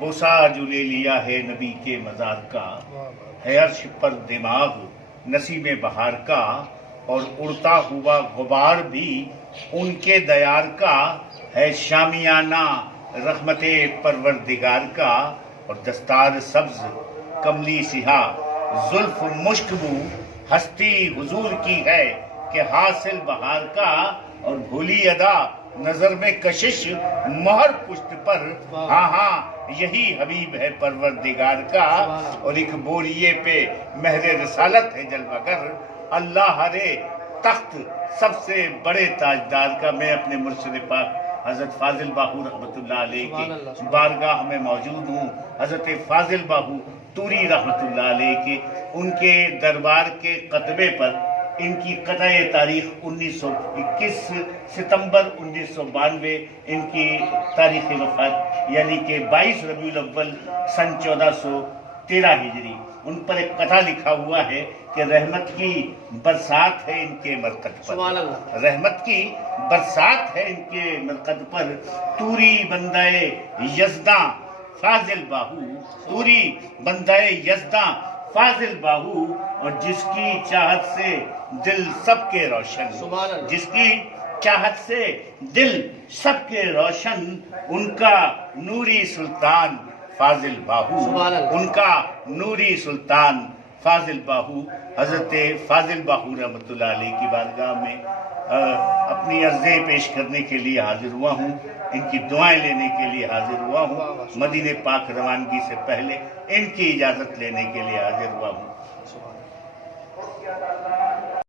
بوسا جو لے لیا ہے نبی کے مزار کا، ہے عرش پر دماغ نسیم بہار کا، اور اڑتا ہوا غبار بھی ان کے دیار کا، ہے شامیانہ رحمت پروردگار کا، اور دستار سبز کملی سیاہ زلف مشک بو ہستی حضور کی ہے کہ حاصل بہار کا، اور بھولی ادا نظر میں کشش مہر پشت پر، ہاں ہاں یہی حبیب ہے پروردگار کا، اور ایک بوریے پہ مہر رسالت ہے جلوہ گر، اللہ ہرے تخت سب سے بڑے تاجدار کا۔ میں اپنے مرشد پاک حضرت فاضل باہو رحمۃ اللہ علیہ کے بارگاہ میں موجود ہوں، حضرت فاضل باہو توری رحمۃ اللہ علیہ کے، ان کے دربار کے قطبے پر ان کی قطع تاریخ 1921 ستمبر 1992 ان کی تاریخ وفات، یعنی کہ 22 ربیع الاول سن 1413 ہجری۔ ان پر ایک قطعہ لکھا ہوا ہے کہ رحمت کی برسات ہے ان کے مرقد پر، رحمت کی برسات ہے ان کے مرقد پر، توری بندہ یزداں فاضل باہو، توری بندہ یزداں فاضل باہو، اور جس کی چاہت سے دل سب کے روشن، جس کی چاہت سے دل سب کے روشن، ان کا نوری سلطان فاضل باہو، ان کا نوری سلطان فاضل باہو۔ حضرت فاضل باہو رحمۃ اللہ علیہ کی بارگاہ میں اپنی عرضیں پیش کرنے کے لیے حاضر ہوا ہوں، ان کی دعائیں لینے کے لیے حاضر ہوا ہوں، مدینہ پاک روانگی سے پہلے ان کی اجازت لینے کے لیے حاضر ہوا ہوں۔